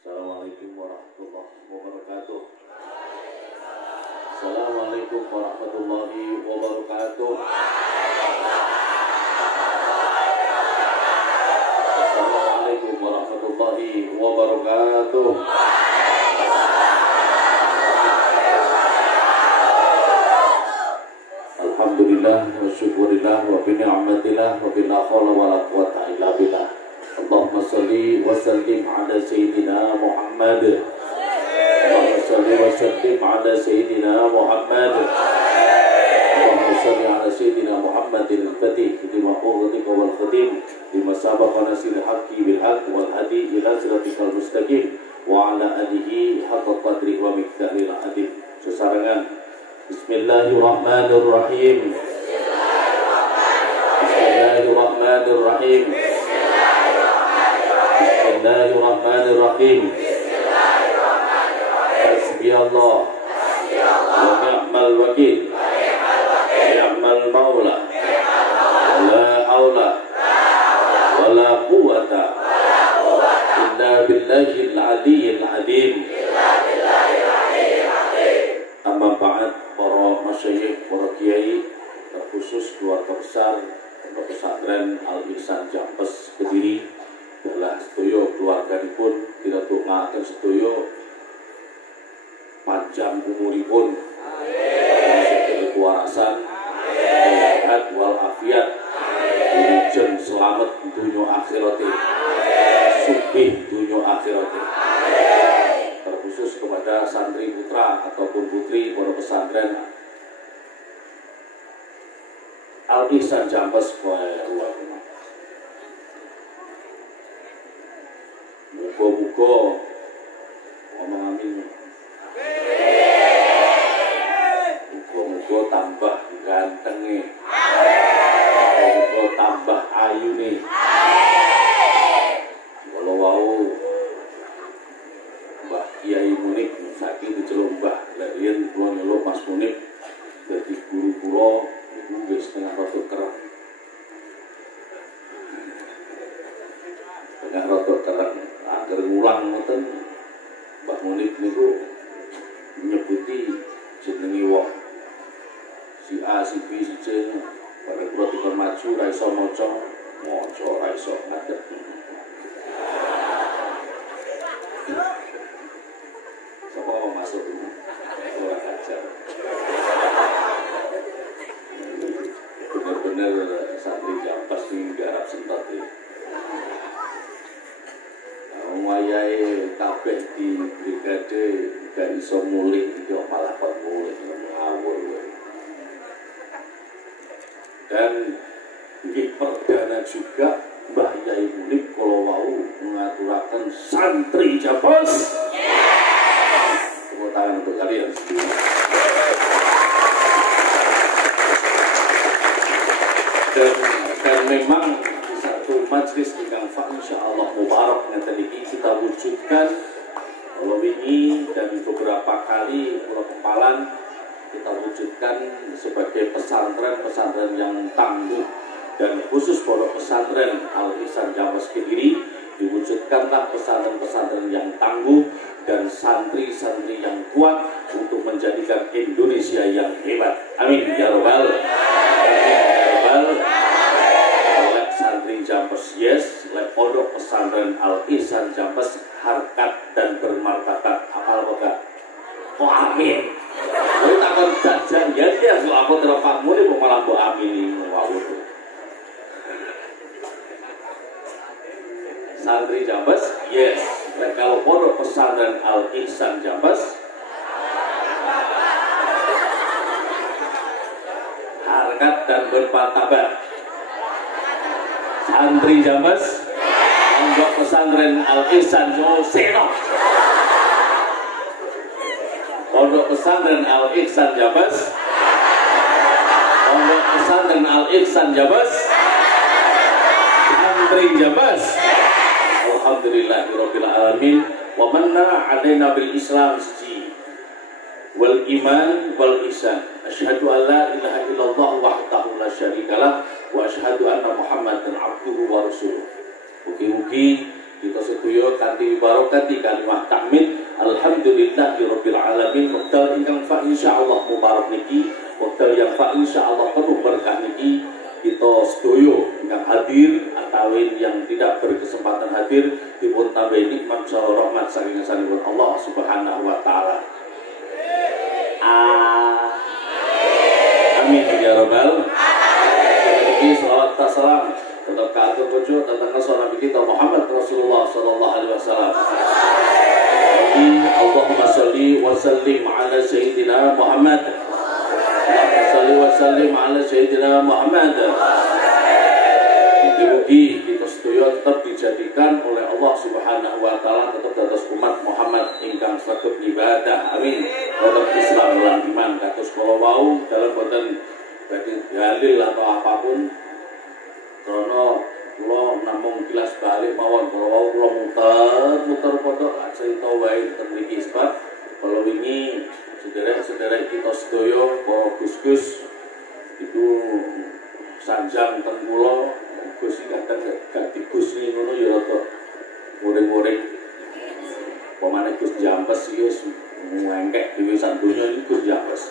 Assalamualaikum warahmatullahi wabarakatuh. Assalamualaikum warahmatullahi wabarakatuh. Assalamualaikum warahmatullahi wabarakatuh. Alhamdulillah wa syukurillah wa bini'amatillah wa bila khawla wa la quwata illa billah. Allahumma salli wa sallim ala Sayyidina Muhammad. Allahumma salli wa sallim ala Sayyidina Muhammad. Allahumma salli ala Sayyidina Muhammadin al-Fatih lima ughliqa wal khatim lima sabaqa nasiril haqqi bil haqq wal hadi ila siratikal mustaqim wa ala alihi haqqa qadri wa miqdaril adil. Sesarengan Bismillahirrahmanirrahim. Bismillahirrahmanirrahim. Bismillahirrahmanirrahim. Hasbiyallah wa ni'mal wakil. Ni'mal maula. La haula wa la quwwata illa billahil aliyyil azim. Amma ba'd, para masyayikh, para kiai, terkhusus keluarga besar Pondok Pesantren Al-Ihsan Jampes Kediri, adalah sedoyo keluarganipun kita tunggaken sedoyo panjang umuripun, segala kewarasan, sehat wal afiat, jen selamat dunya akhirate, sugih dunya akhirate. Terkhusus kepada santri putra ataupun putri Pondok Pesantren Al-Ihsan Jampes Koyerwa. Muga-muga ngomong amin. Muga-muga tambah gantenge. Muga tambah ayune. Walau wau Mbah Kiai Munik saiki diceluk Mbah Larian kula nyeluk Mas Munik dadi guru kula niku wis tengah rada kereng. Tengah rada kereng. Agar ngulang ngoten Mbah Munik niku nyebuti jenenge wong si A, si B, si C. Pada kula dikon maju ra iso maca ra iso ngadeg. Sapa mau masuk dulu? Ora ajar. Bener-bener santri Jampes ning garap sentot iki. Wayahe kabeh di brigade gak iso mulih iki malah kok mulih ngawur. Dan nggih perdana juga Mbah Yai Munik kala wau mengaturaken santri Jampes. Tepuk tangan untuk kalian semua. Dan memang satu majlis ingkang insyaallah mubarak ngeten iki kita wujudkan kalau ini dan beberapa kali kula kempalan kita wujudkan sebagai pesantren-pesantren yang tangguh, dan khusus Pondok Pesantren Al-Ihsan Jampes Kediri diwujudkanlah pesantren-pesantren yang tangguh dan santri-santri yang kuat untuk menjadikan Indonesia yang hebat. Amin ya robbal alamin. Santri Jampes yes, lek Pondok Pesantren Al-Ihsan Jampes harkat dan bermartabat. Apal boga? Oh amin. Kowe takon jajan ya ya so aku terpakmu nek malah mbok amini wau. Santri Jampes yes, lek kalau Pondok Pesantren Al-Ihsan Jampes harkat dan bermartabat. Santri Jampes Pondok Pesantren Al-Ihsan Seno. Pondok Pesantren Al-Ihsan Jampes. Pondok Pesantren Al-Ihsan Jampes. Santri Jampes. Alhamdulillahirabbil alamin wa manna 'alaina bil Islam siji wal iman wal ihsan. Asyhadu an la ilaha illallah wahdahu la syarikalah wa asyhadu anna Muhammadan abduhu wa rasuluh. Mugi-mugi kita sedaya kanthi barokati kalimah takmid alhamdulillahirabbil alamin. Wekdal ingkang fa insyaallah mubarak niki, wekdal yang fa insyaallah penuh berkah niki, kita sedaya ingkang hadir atawin yang tidak berkesempatan hadir dipun tambahi nikmat saha rahmat saking sanesipun Allah Subhanahu wa taala. Amin ya rabbal alamin. Salawat salam tetap kagum pujo tentang Nabi kita Muhammad Rasulullah sallallahu alaihi wasallam. Allahumma sholli wa sallim ala sayyidina Muhammad. Allahumma sholli wa sallim ala sayyidina Muhammad. Mugi kita sedaya tetap dijadikan oleh Allah Subhanahu wa taala tetap dados umat Muhammad ingkang saged ibadah. Amin. Tetap Islam lan iman kados kala wau dalam boten badhe dalil atau apapun. Karena kula namung kilas balik mawon kala wau kula muter pondok cerita wae ten mriki sebab kala wingi sederek-sederek kita sedaya para gus-gus itu sanjang ten kula Gus kadang gak digusni ngono ya rada muring-muring. Pemane Gus Jampes iki wis engkek dhewe sak donya iki Gus Jampes.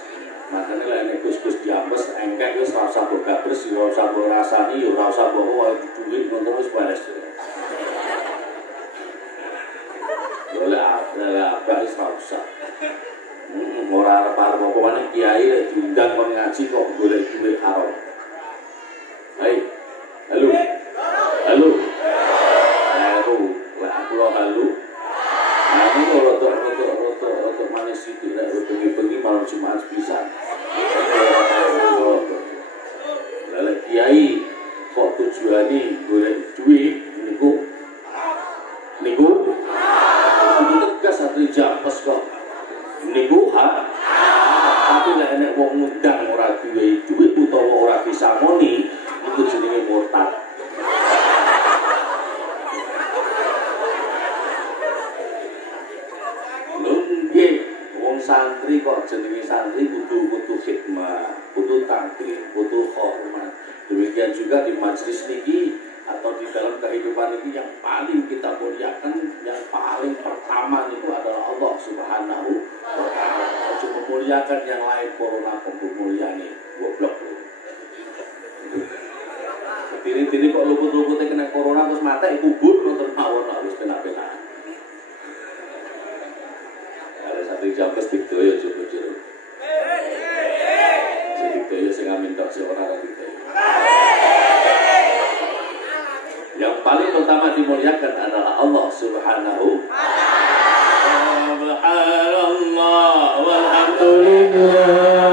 Makane lek nek Gus Jampes engkek wis ora usah mbok gabres, ya ora usah mbok rasani, ya ora usah mbok wae duit ngono wis beres. Yo lek apa wis ora usah. Ora arep-arep apa maneh kiai lek diundang kon ngaji kok golek duit haram. Hai. Halo. Halo. Lah aku lo halo. Aku rotok manis sithik lek bengi-bengi malam Jumat pisan. Lah kiai kok tujuane golek duit niku tegas ati Jampes kok. Niku tapi lek nek wong ngundang ora duwe duit utawa ora bisa ngoni itu jenenge murtad. Nggih, wong santri kok jenenge santri kudu khidmah, kudu taklim, kudu hormat. Demikian juga di majelis niki atau di dalam kehidupan ini yang paling kita muliakan, yang paling pertama itu adalah Allah Subhanahu wa taala. Cuma muliakan yang lain corona pembuliane goblok. Diri-diri kok luput-luputnya kena corona terus mata kubur nonton mawon harus penak-penak. Ada satu Jampes dikdoyo jero-jero. Sing dikdoyo sing amin tok sing ora dikdoyo. Yang paling utama dimuliakan adalah Allah Subhanahu wa taala. Subhanallah walhamdulillah.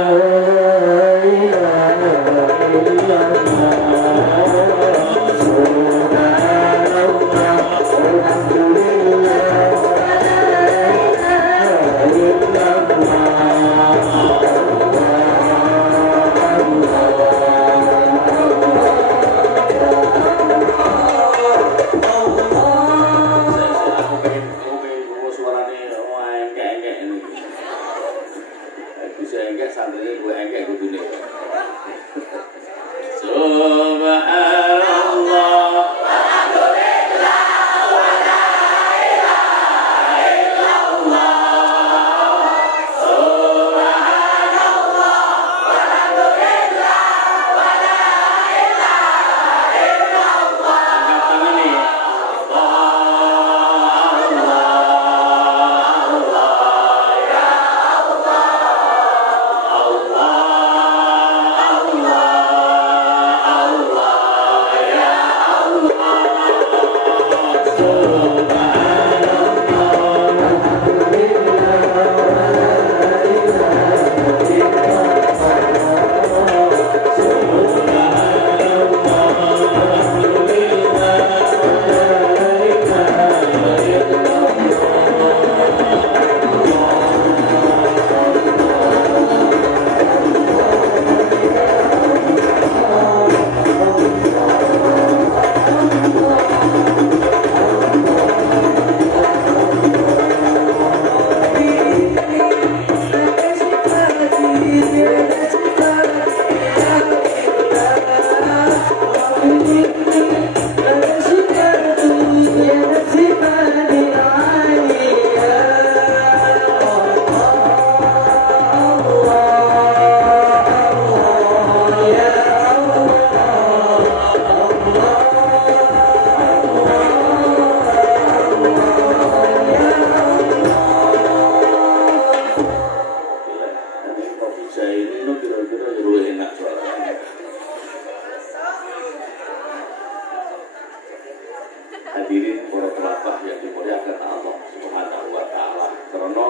Hadirin para telaah yang dimuliakan Allah Subhanahu wa taala. Karena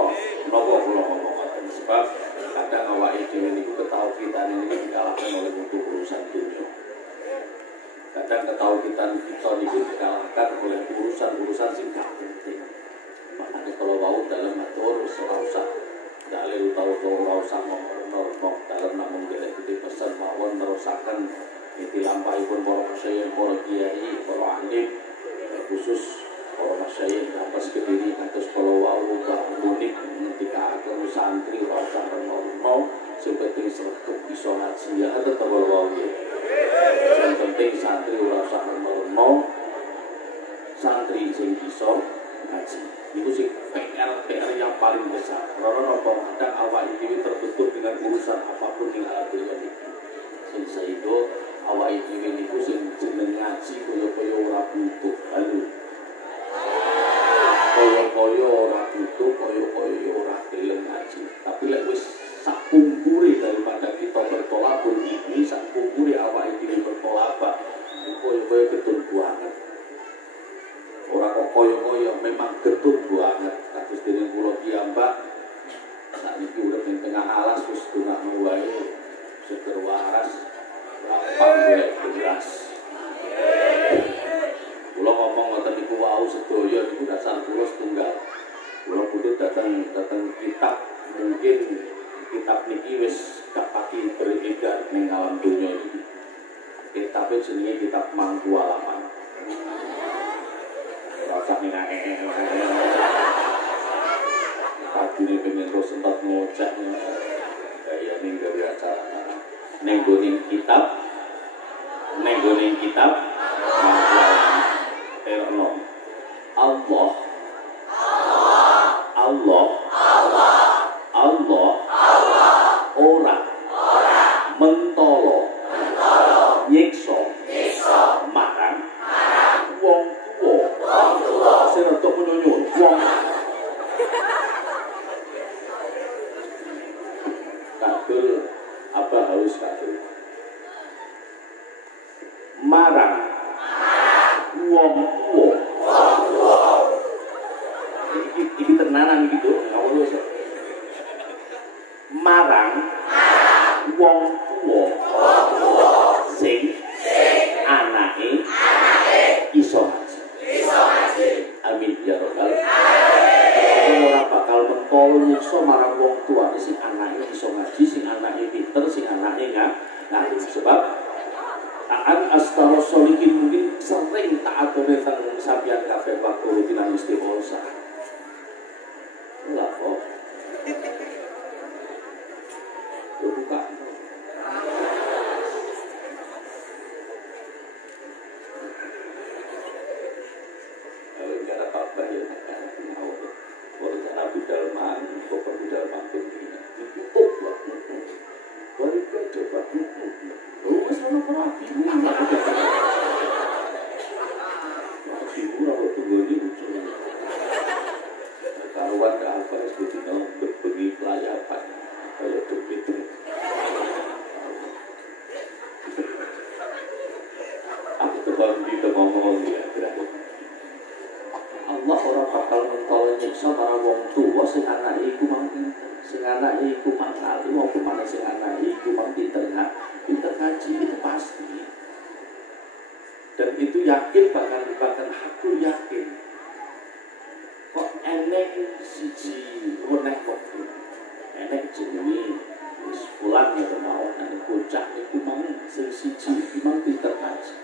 napa kula ngomong ngoten sebab kadang awake dhewe niku ketauhidan niku dikalahkan oleh untuk urusan dunia. Kadang ketauhidan kita niku dikalahkan oleh urusan-urusan sing gak penting. Makanya kalau mau dalam matur ora usah dalil utawa ora usah ngomong dalam namun gede pesan mawon nerusaken iki lampahipun para masyayikh, para kiai, para alim khusus para masyayikh atas kediri atas kalau wau unik ketika akan santri ora usah reno sing penting sregep iso ngaji ya tetep kalau wau ya. Sing penting santri ora usah reno santri sing iso ngaji. Itu sih PR yang paling besar. Karena apa? Kadang awak ini terbentuk dengan urusan apapun yang ada ini. Sehingga itu awak ini itu jeneng ngaji koyo-koyo ora butuh. Lalu koyo-koyo ora butuh, koyo-koyo ora gelem ngaji. Tapi lek wis sak kumpure daripada kita bertolabur ini, sak kumpure awak ini bertolabah, koyo-koyo betul banget. Ora kok koyo-koyo memang getut banget. Kados dene kula piyambak sakniki urip ning tengah alas wis donakno wae seger waras gampang golek beras. Kula ngomong ngoten niku wau sedaya niku dasar kula setunggal. Kula butuh datang kitab mungkin kitab niki wis gak pati beredar ning alam donya iki. Kitabnya jenenge kitab Mangku Alaman. Rasa nih tadi nih pengen terus sempat ngocak kayak nih dari acara nenggoning kitab Allah ora mentolo nyiksa marang wong tuwa sing rada nyunyun wong kadul apa haus kadul marang wong tuwa iki tenanan gitu ngono wis marang wong tuwa sing anake iso ngaji. Amin ya rabbal alamin. Ora bakal mentol nyiksa marang wong tuwa sing anake iso ngaji, sing anake pinter, sing anake ngalim. Sebab taat astara sholihin mungkin sering taat tentang sampeyan kabeh waktu rutinan istighosa. Lha kok buka Allah orang bakal mentol nyiksa para wong tua sing anake iku mang pinter, sing anake iku mang alim apa maneh sing anake iku mang pinter ngaji itu pasti. Dan itu yakin bahkan aku yakin. Kok enek siji onek waktu. Enek jenenge wis pulang ya mau nang bocah iku mang sing siji iki mang pinter ngaji.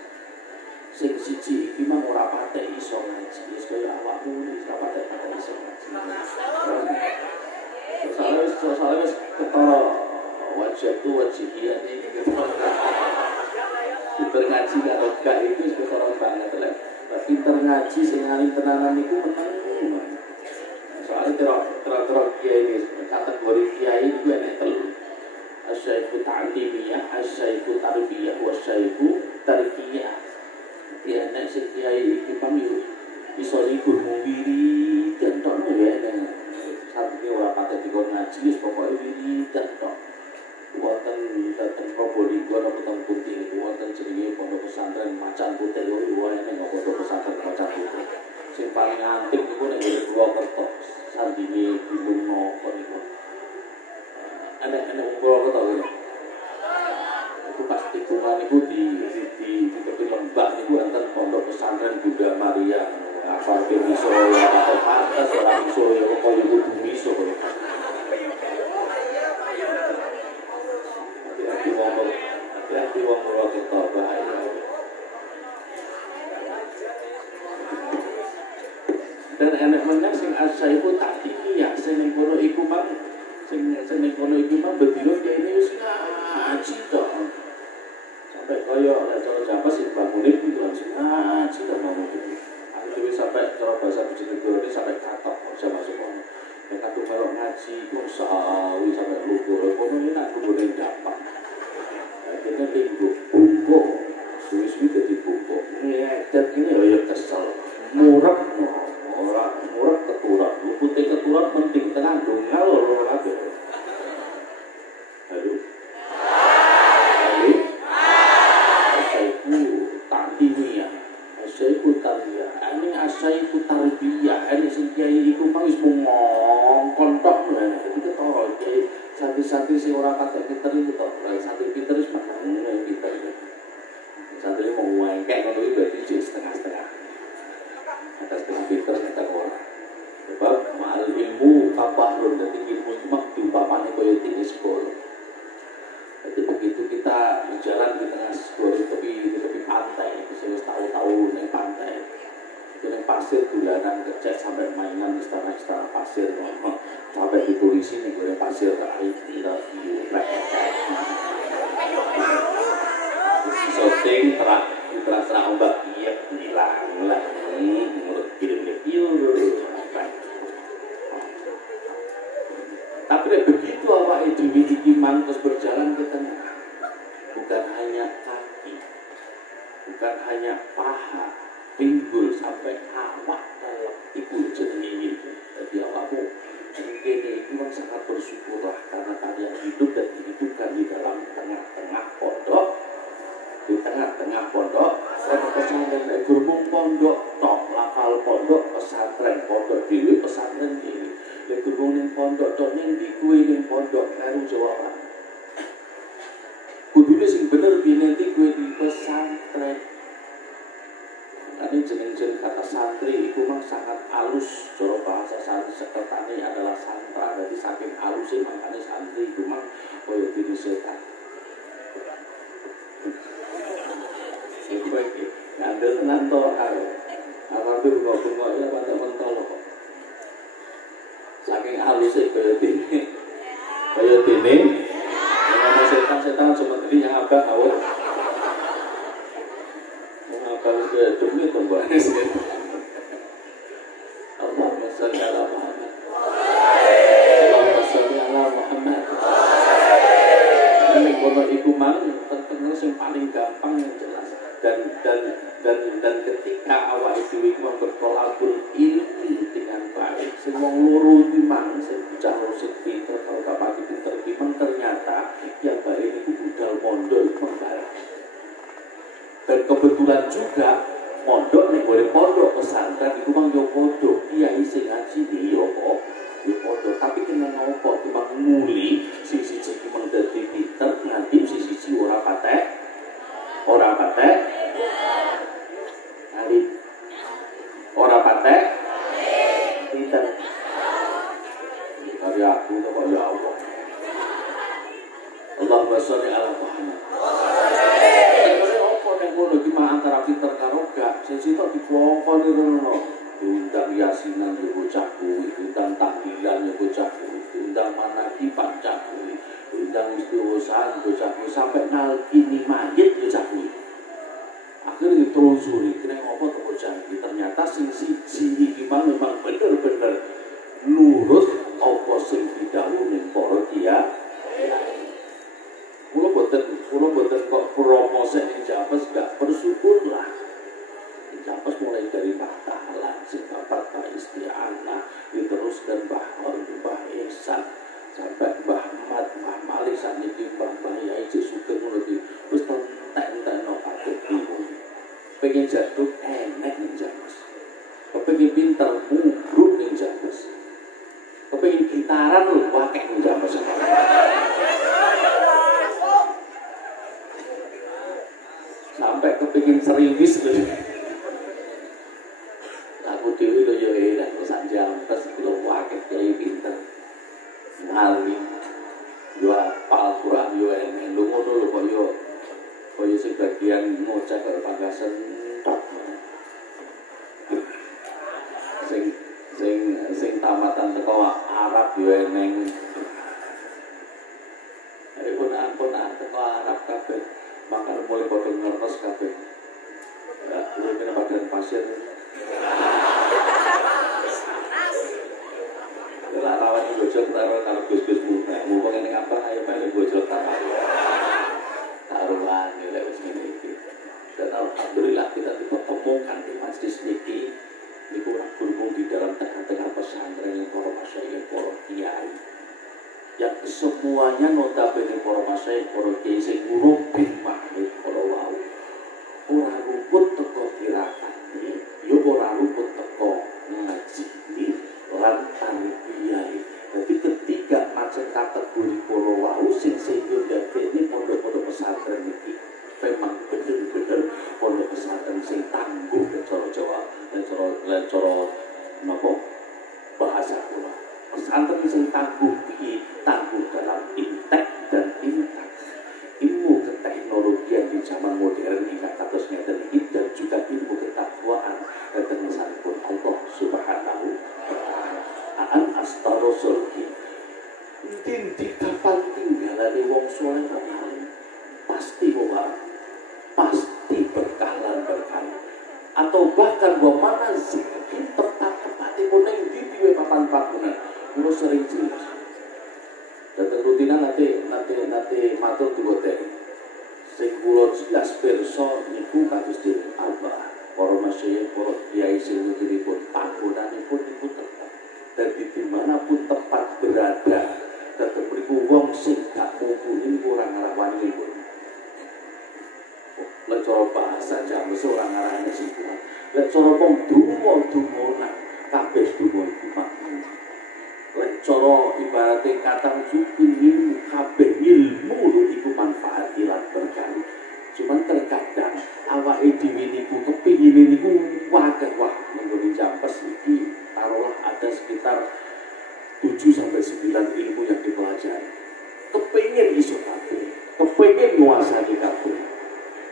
Sing siji iki mang ora patek iso ngaji. Wis kaya awakmu ora patek iso ngaji. Soalnya wis ketara wajah tu wajah dia ini pinter ngaji karo gak itu ketara banget lah. Pinter ngaji sing alim tenanan iku meneng. Soalnya terus kiai ini kategori kiai itu enek telu. Asy-syaikhu ta'limiyah, asy-syaikhu tarbiyah, wasy-syaikhu tarbiyah. Ya nek sing kiai iki pamiru iso libur wiri dan tok ya nek satune ora patek dikon ngaji wis pokoke wiri dan tok. Wonten Probolinggo napa teng Putih wonten jenenge pondok pesantren Macan Putih yo wae nek pondok pesantren Macan Putih. paling antik niku nek Purwokerto. Sandinge Gunung napa niku. Enek Purwokerto niku. Itu pas tikungan niku di tepi lembah niku wonten pondok pesantren Bunda Maria. Apa iso atau pantas ora iso ya kok kudu iso. Hati-hati wong Purwokerto bahaya. Dan enek meneh sing asaiku tak ya sing ning kono iku mang sing ning kono iku mang bedino kene wis ngaji to. Sampai kaya lek cara Jawa sing bangune iku langsung ngaji to ngomong iki. Aku dhewe sampai cara bahasa Bojonegoro iki sampai katok bisa masuk kono. Nek aku melok ngaji iku sawi sampai lugu. Kono iki nak lugu dapat. Kita tinggu bungkuk, suwi-suwi jadi bungkuk. Ngedet ini ya kesel, murah keturun, luputnya keturun penting tengah dongal lho kabeh. Halo, asaiku tarbiyah, ini asaiku tarbiyah, ini sing kiai iku mang wis ngongkon tok lho, iki ketara kiai santri-santri sing ora patek pinter iku tok, santri pinter wis makane pinter. Santri mau ngengkek ngono iki berarti jek setengah-setengah. Atas pinter kita ora. Sebab ma'al ilmu kabahrun, dadi ilmu cuma diumpamane kaya dene sekolah. Jadi begitu kita berjalan di tengah sekolah di tepi pantai, wis tahu-tahu ning pantai. Itu ning pasir dolanan kecek sampai mainan istana-istana pasir. Sampai ditulisi nih gue pasir I love you syuting terang ombak iya hilang lah menurut kirimnya tapi begitu awak itu iman terus berjalan ke tengah bukan hanya kaki bukan hanya paha pinggul sampai awak dalam itu jenenge jadi awakmu ini memang sangat bersyukurlah karena kalian hidup dan dihidupkan di dalam tengah-tengah pondok. Di tengah-tengah pondok, saya pesantren gurmung pondok, tok lafal pondok, pesantren pondok dewi, pesantren dewi. Lek gurmung ning pondok tok ning ndi kuwi ning pondok karo jawaban. Kudune sing bener piye nanti kuwi di pesantren. Tadi jeneng-jeneng kata santri itu memang sangat halus. Cara bahasa santri sekretane adalah santra. Jadi saking halusnya makanya santri itu memang koyo diri setan. Iku iki ngandel tenan to ae. Awak tuh bengok-bengok ya pada mentol kok. Saking halusnya koyo dene. Koyo dene. Ana setan-setan seperti yang agak awal. Kalau sudah demi pembahasan Allahumma sholli ala Muhammad Allahumma sholli ala Muhammad ini kono iku mang terkenal yang paling gampang yang jelas dan ketika awak itu bertolakul ilmi dengan baik semua loro iki mang sing bocah sing pinter kalau bapak pinter ternyata yang baik itu budal pondok itu baik. Dan kebetulan juga mondok nih boleh pondok pesantren itu bang yo pondok kiai sing ngaji di yo pondok tapi kena ngopo cuma nguli sisi mang dadi pinter nganti sisi ora patek ali ora patek pinter karya aku kok ya Allah Allahumma sholli ala Muhammad ngono iki mah antara pinter karo gak sing sitok dikongkon ngono diundang yasinan yo bocah kuwi diundang tahlilan yo bocah kuwi diundang manakipan bocah kuwi diundang istighosah bocah kuwi sampai nalkini mayit bocah kuwi akhirnya ditelusuri kene ngopo to bocah iki ternyata sing siji iki memang bener-bener nurut apa sing didhawuhi ning para kiai Kulo boten kok promose ing Japas gak bersyukurlah. Ing Japas mulai dari Mbah Tahlan, sing bapak Mbah Isti'anah, diteruskan Mbah Hor, Mbah Ihsan, sampai Mbah Ahmad, Mbah Malik, saniki Mbah Yai Sugeng ngono iki. Wis entek-entekno patut bingung. Pengen jaduk enek ing Japas. kepengin pinter mubruk ning Jambes. Kepengin gitaran lho wakek ning Jambes. Sampai kepengin seriwis lho. Aku dhewe lho yo enak sak Jambes lho wakek kiai pinter. Ngali yo apal Quran yo enek lho ngono lho kaya sing bagian ngoceh karo pangkasen tok. Sing tamatan teko Arab yo eneng. Ampun teko Arab kabeh. Makane mulai padha ngertos kabeh. Ya, kuwi kena badan pasir. Lah rawan bojot karo Gus-gus muda. Mumpung ning apa ayo balik bojot ta. Taruhan ya lek wis ngene iki. Dan alhamdulillah kita dipertemukan di masjid niki. Niku ora berhubung di dalam tengah-tengah pesantren yang para masyayikh, para kiai. Yang semuanya notabene para masyayikh, para kiai sing ngurupin makhluk kala wau. Ora luput teko tirakat iki, yo ora luput teko ngaji iki lan tarbiyah. Jadi ketiga macam kategori para wau sing sehingga dadekne pondok-pondok pesantren iki memang bener-bener pondok pesantren sing tangguh cara Jawa. Cara napa bahasa kula pesantren sing tangguh piye tangguh dalam intek dan intak ilmu keteknologian di zaman modern ingkang kados ngeten iki dan juga ilmu ketakwaan dateng sanipun Allah Subhanahu wa taala an astarosul di kapan tinggalane wong saleh pasti pasti berkah lan berkah atau bahkan bahwa mana zakin tepat-tepatipun ning ndi diwe papan pakunan kula sering jelas dateng rutinan nanti matur diboten sing kula jelas pirsa niku kados dene Allah para masyayikh para kiai sing niki-niki pakunanipun niku tetep dadi dimanapun tempat berada tetep mriku wong sing gak mumpuni niku ora ngrawani niku. Lek cara bahasa Jawa ora ngarani sing kuat. Lek cara wong donga kabeh donga iku makmum. Lek cara ibarate katang suku ilmu kabeh ilmu lho iku manfaat lan berkah. Cuman terkadang awake dhewe niku kepingin niku wae wah nggone Jambes iki taruhlah ada sekitar 7 sampai 9 ilmu yang dipelajari. Kepingin iso kabeh, kepingin nguasani kabeh.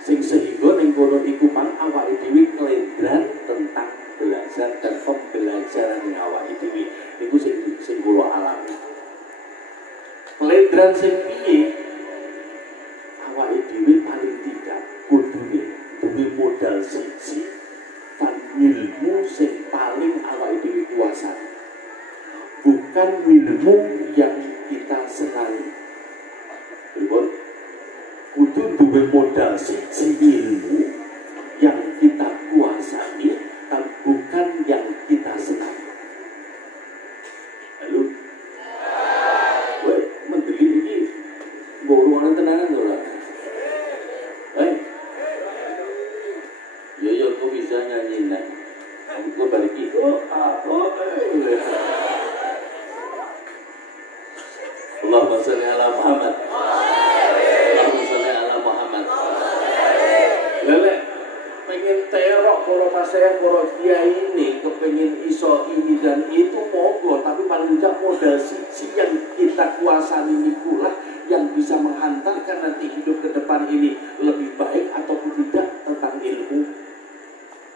Sing sehingga ning kono iku mang awake dhewe kelendran tentang belajar dan pembelajaran ning awake dhewe niku sing kula alami. Kelendran sing piye? Awake dhewe paling tidak kudune duwe modal siji lan ilmu sing paling awake dhewe kuasani. Bukan ilmu yang kita senangi. Pripun? Kudu duwe modal siji ilmu yang kita kuasai dan bukan yang kita senangi. Halo? Weh, menteri ini ngurungan tenangan ora? Yo kok bisa nyanyi nek. Aku balik iki. Allahumma shalli ala Muhammad. Saya para kiai ini kepengen iso ini dan itu monggo, tapi paling tidak modal siji yang kita kuasani nikulah yang bisa menghantarkan nanti hidup ke depan ini lebih baik ataupun tidak tentang ilmu.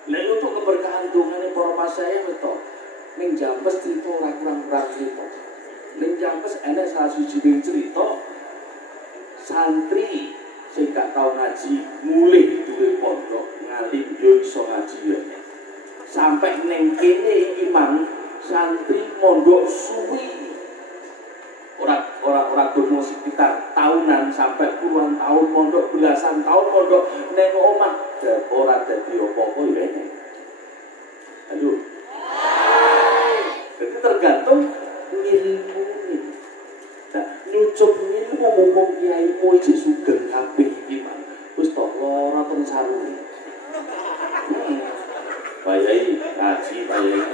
Lalu untuk keberkahan dongane para saya betul. Ning Jambes cerita ora kurang-kurang cerita. Ning Jambes enek salah siji cerita santri sing gak tau ngaji mulih duwe pondok ngalim yo iso ngaji ya. Sampai ning kene iki mang santri mondok suwi. Ora durung sekitar tahunan sampai puluhan tahun mondok, belasan tahun mondok ning omah ora dadi apa-apa ya enek. Ayo. Jadi tergantung ilmu ini. Nah, nyucup ilmu mumpung kiai mu iki sugeng kabeh iki mang. Wis tok lara teng sarune. Bayai ngaji, bayai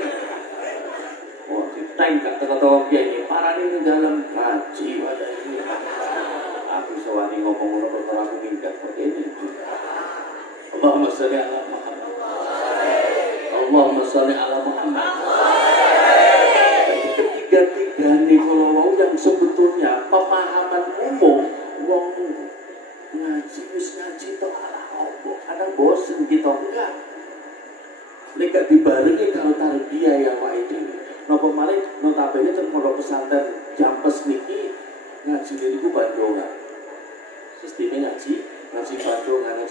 oh diteng gak teko kiai parane ning dalam ngaji bayai ini. Aku sewani ngomong ngono kok aku minggat seperti ini. Allahumma sholli ala Muhammad. Allahumma sholli ala Muhammad. Ketiga-tiga nih kalau yang sebetulnya pemahaman umum wong ngaji wis ngaji tok ala Allah. Kadang bosen kita enggak. Lek dibarengi kalau tarbiyah yang wae dhewe. Napa malih notabene ten pondok pesantren Jampes niki ngaji niku Bandungan. Sistemnya ngaji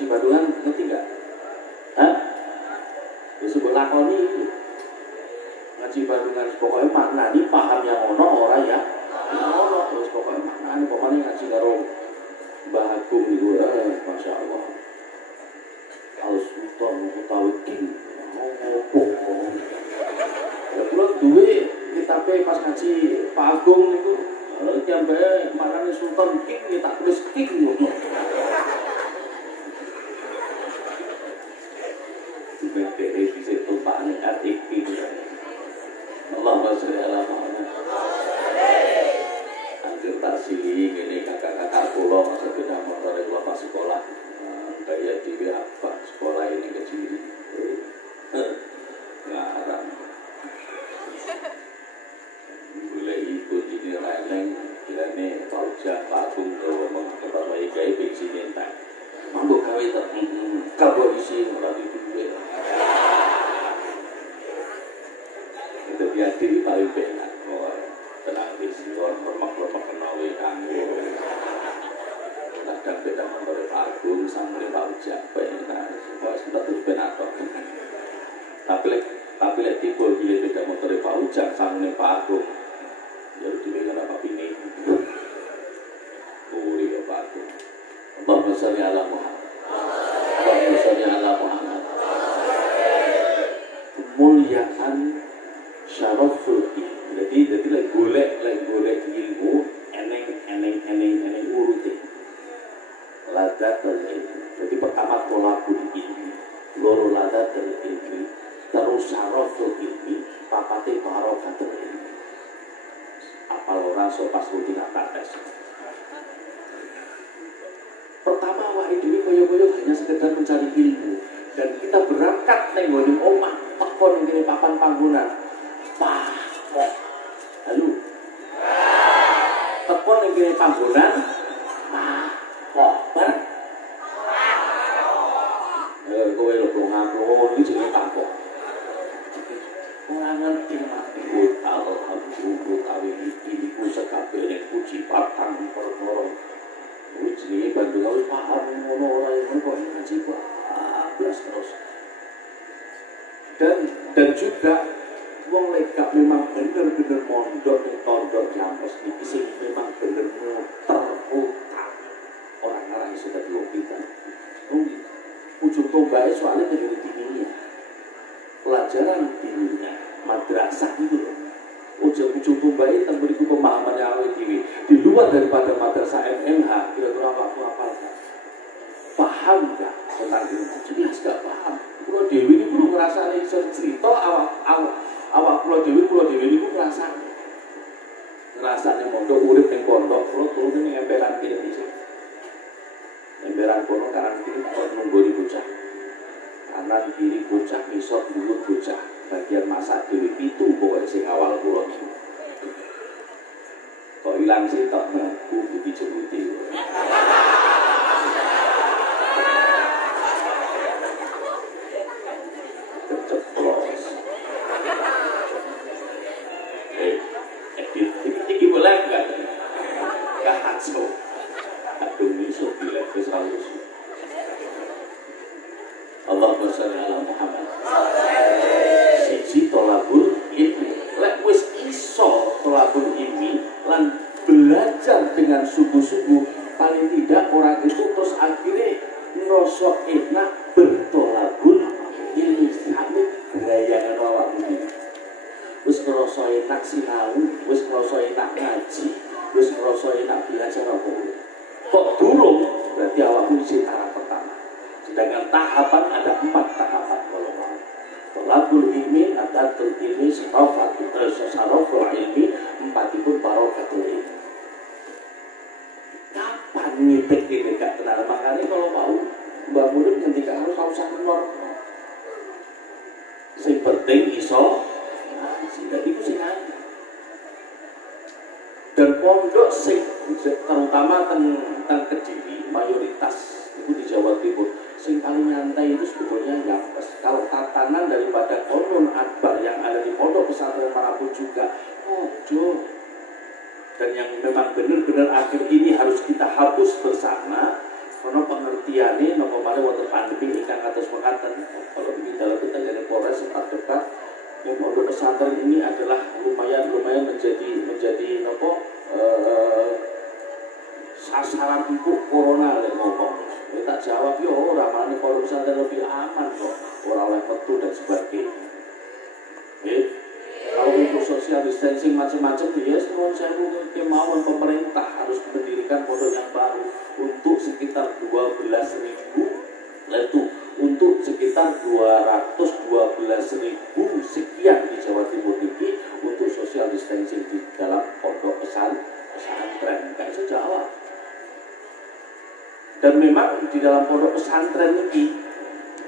Bandungan ngerti enggak? Hah? Wis lakoni itu. Ngaji Bandungan pokoknya maknani paham yang ono ora ya. Ono terus pokoknya maknani pokoknya ngaji karo Mbah Agung iku Masya Allah. Al-Sultan Mutawakkil ngopo. Ya kula duwe kitabe pas ngaji Pak Agung niku jambae maknane Sultan King ya tak tulis King ngono. Dibete bisa tumpakane artik itu. Allahumma sholli ala Muhammad. Anjir tak sili ngene kakak-kakak kula masa beda motor kula pas sekolah. Kayak di apa sekolah ini kecil. Ngarang. Boleh ikut ini releng kirane pauja patung dawa mengatakan wae gawe bensin entek. Mampu gawe to. Kabur isi ora diduwe. Itu dia diri paling penak. Tenang isi hormat-hormat kenawe kanggo. Kadang beda motor Pak Agung sampe Pak Ujak penak. Sudah terus penak tok. Tapi lek tipe iki beda motor Pak Ujak sampe Pak Agung. Ya dhewe ora apa pine. Uri Pak Agung. Allahumma sholli ala Muhammad. Allahumma sholli ala Muhammad. Kemuliaan syaraful ilmu. Jadi lek golek ilmu eneng urute. Ladatul ilmi. Jadi pertama tolakul ilmi, loro ladatul ilmi, terus syaraful ilmi, papate barokatul ilmi. Apal ora so pas rutin tes. Pertama wae dhewe kaya-kaya hanya sekedar mencari ilmu dan kita berangkat ning nggon omah, teko ning kene papan panggonan. Halo. Teko ning kene panggonan. Bareng. Kowe lho nganggo iki jenenge pangkok. Ora ngerti mati kalau aku kawin iki ku sekabehane puji patang perkara. Uji Bandung wis paham ngono ora kok ngaji kok blas terus. Dan juga wong lek memang bener-bener mondok ning pondok Jampes iki sing memang bener-bener terutak. Orang ngarang sudah dioptikan. Ujung tombaknya soalnya menjadi dininya. Pelajaran dininya, madrasah itu. Ujung tombaknya tentang beriku pemahamannya awal diri. Di luar daripada madrasah MMH, kira-kira apa kan? Paham gak tentang ini? Jelas gak paham. Pulau Dewi ini perlu ngerasa nih cerita awak Pulau Dewi ini perlu ngerasa. Ngerasanya mondok urip yang pondok, pulau turun ini emperan kiri di sini. Emberan kono kanan kiri nunggu di bocah. Kanan kiri bocah, ngisor dhuwur bocah. Bagian masak dhewe itu pokoknya sing awal kula niku. Kok ilang sih tok ngaku iki jemuti. Keceplos. Iki boleh enggak? Kacau. Allahumma sholli ala Muhammad. Siji tolabul ilmi. Lek wis iso tolabul ilmi lan belajar dengan sungguh-sungguh, paling tidak orang itu terus akhirnya ngerasa enak bertolabul ilmi. Sampai gerayangan awak ini wis ngerasa enak sinau, wis ngerasa enak ngaji, wis ngerasa enak belajar apa. Kok durung berarti awakmu isi tahap pertama. Sedangkan tahapan ada 4 tahapan kalau mau. tolabul ilmi adatul ilmi saraful ilmi empatipun barokatul ilmi. Kapan ngitek ini gak kenal? Makanya kalau mau Mbak Murid ngendikan harus usah kenal. Sing penting iso jadi itu sing ada. Dan pondok sing terutama tentang Kediri mayoritas itu di Jawa Timur sing paling nyantai itu sebetulnya Yapes. Kalau tatanan daripada Qur'an Akbar yang ada di pondok pesantren manapun juga ojo. Dan yang memang benar-benar akhir ini harus kita hapus bersama karena pengertiannya nopo pada waktu pandemi ikan atas mengatakan kalau di dalam kita jadi Polres sempat debat yang pondok pesantren ini adalah lumayan menjadi nopo sasaran empuk corona lek ngomong. Tak jawab yo orang pondok pesantren lebih aman kok orang oleh metu dan sebagainya. Kalau untuk social distancing macam-macam dia semua saya mungkin kemauan pemerintah harus mendirikan pondok yang baru untuk sekitar 12.000 itu untuk sekitar 212.000 sekian di Jawa Timur ini untuk social distancing di dalam pondok pesantren kayak sejawab. Dan memang di dalam pondok pesantren ini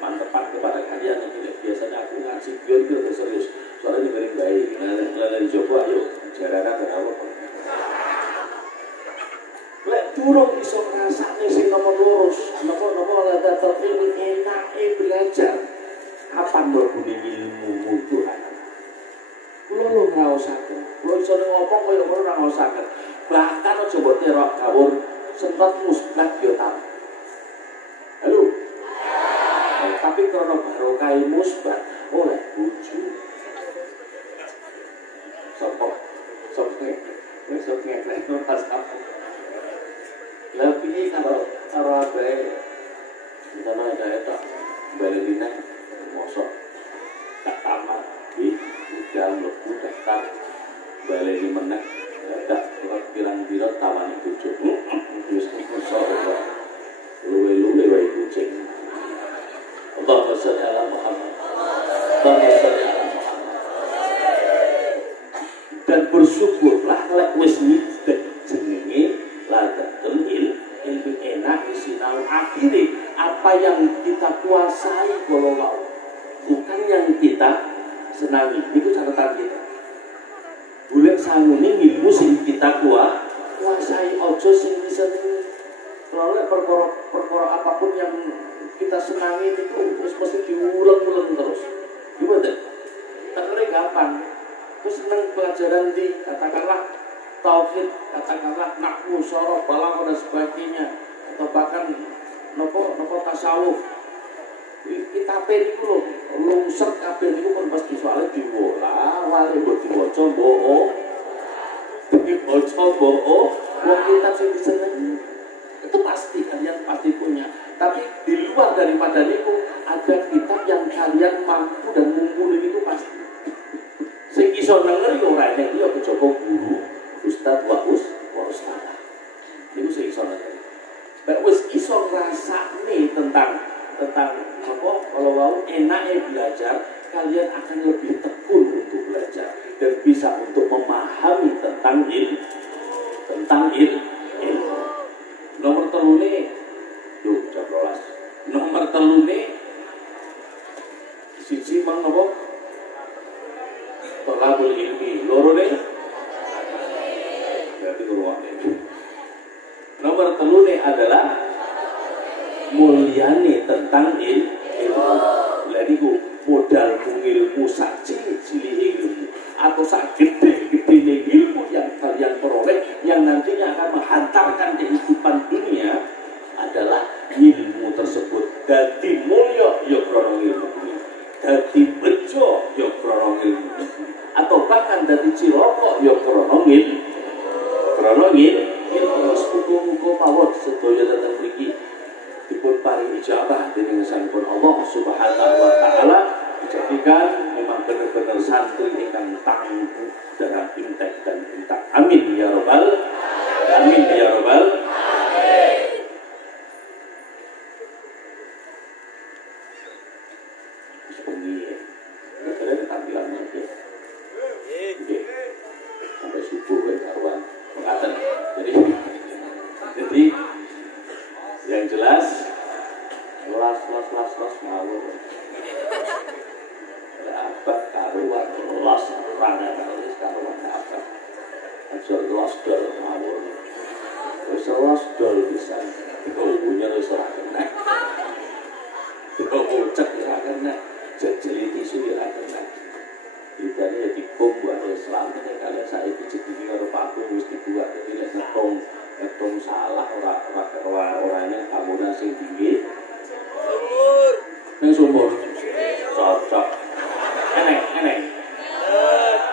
mantepan kepada kalian ini biasanya aku ngaji biar serius soalnya ini baik lain coba ayo jaranan berapa lek durung iso ngrasakne sing nomor lurus napa ladatul ilmi enake belajar kapan mlebune ilmu Tuhan kula lho ngraosaken kula iso ngomong kaya ngono ora ngraosaken bahkan aja mbok terok gawur sempat musbah yo ta halo tapi karena barokah musbah oleh bojo sopnya lebih kalau apa nama saya tak balina mosok tak tamat di dalam lebu daftar baleni menang tak pirang-pirang taman bojo terus mosok luwe-luwe wae kucing Allahumma sholli ala Muhammad Allahumma sholli ala Muhammad. Dan bersyukurlah lek wis nyidek jenenge ladatul ilmi enak sinau akhirnya apa yang kita kuasai kalau mau bukan yang kita senangi itu catatan kita boleh sanguni ilmu sing kita kuasai ojo sing disenengi kalau perkara apapun yang kita senangi itu terus mesti diulang-ulang terus gimana? Tak gampang terus senang pelajaran di katakanlah tauhid, katakanlah nahwu, sorof, balaghah dan sebagainya atau bahkan nopo tasawuf kita niku lho lungser kabeh niku kan pasti soalnya diwola wale mbok diwaca mbok wong kitab sing disenengi itu pasti kalian pasti punya tapi di luar daripada niku ada kitab yang kalian mampu dan mumpuni itu pasti sing iso denger yo ora enek yo kejaba guru ustaz wa ustaz niku sing iso denger nek wis iso ngrasakne tentang apa kalau mau enake belajar kalian akan lebih tekun untuk belajar dan bisa untuk memahami tentang ilmu nomor telune yuk jam 12 nomor telune siji mang apa tolabul ilmi loro ne berarti ruangnya nomor telune adalah mulyane tentang ilmu lha niku modal ilmu sak cilik ilmu atau sak gede-gedene ilmu yang kalian peroleh yang nantinya akan menghantarkan kehidupan dunia adalah ilmu tersebut dadi mulya ya krana ilmu dadi bejo ya krana ilmu atau bahkan dadi cilaka ya krana ilmu muga-muga mawon sedaya datang mriki dipun paring ijabah dening sampun Allah Subhanahu wa taala dijadikan memang benar-benar santri ingkang tangguh dalam intek dan intak. Amin ya rabbal amin ya rabbal amin. karuan los rana wis karuan apa. Aja los dol mawon. Wis los dol pisan. Punya wis ora kena. Kocak ya kena. Jajali tisu ya kena. Idane ya dikom wae selamene kalian saiki jedinge karo Pak wis dibuat dadi lek ngetong salah orangnya kamunan sing tinggi. Ning sumur. Cocok. Enek.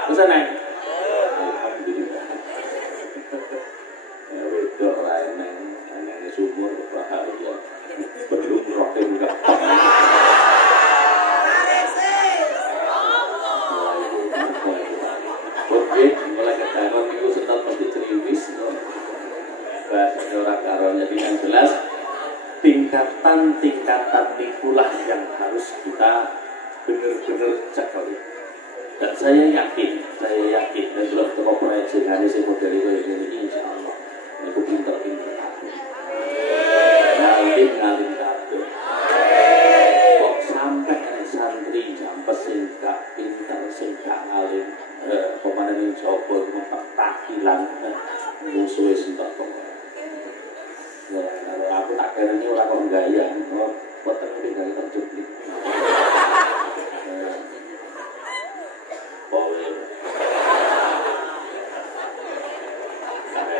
Wis enek. Alhamdulillah. Ya wedok ora enek sumur bahaya. Belum rote enggak. Oke, mulai ketahuan itu setelah pasti ceriwis. Bahasa orang karonya yang jelas. Tingkatan itulah yang harus kita benar-benar jaga. Dan saya yakin dan belum toko proyek sehari saya model itu ini insya Allah ini aku pinter-pinter ngalim kabeh kok sampai santri sampai sing gak pinter sing gak ngalim pemandangan coba mempak takilan musuhnya sintak kok aku tak kira ini orang kok gaya buat terpilih dari terjepit boleh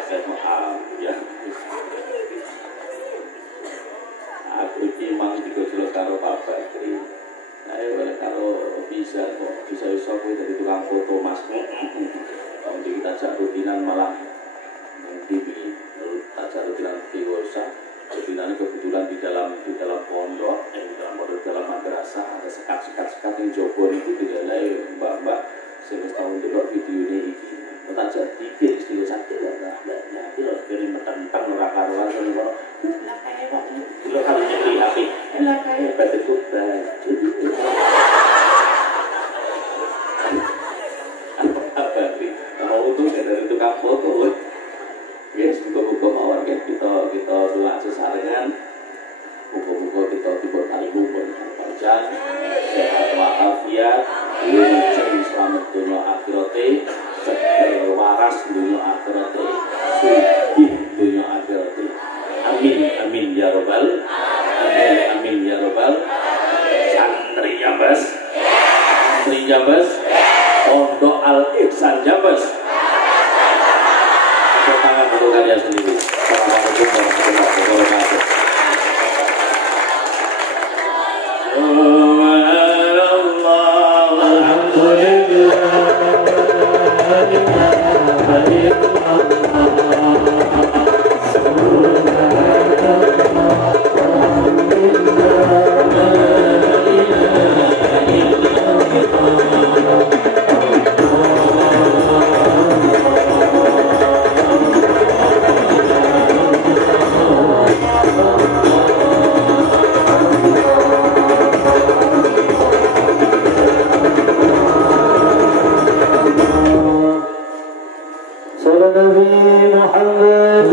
saya mohon ya aku ini memang dikocok karo Pak Bakri ayo kalau bisa aku dari tukang foto mas kalau kita cak rutinan malam nanti tak cak rutinan dewasa rutinan kebetulan di dalam pondok dalam madrasah ada sekat yang Joko itu tidak lain mbak saya tahun dulu video ini tak jadi istilah satu lah nanti loh dari mentang-mentang orang-orang kalau kalau kalau jadi HP enak kayak betul mau itu dari tukang foto ya buka-buka mawar kita doa sesarengan buka-buka kita tiba kali umur panjang sehat walafiat lunceng selamat dunia akhirate seger waras dunia akhirate sugih dunia akhirate amin ya robbal amin ya robbal santri Jambes Pondok Al-Ihsan Jambes tangan untuk kalian sendiri. Assalamualaikum warahmatullahi wabarakatuh. Nabi Muhammad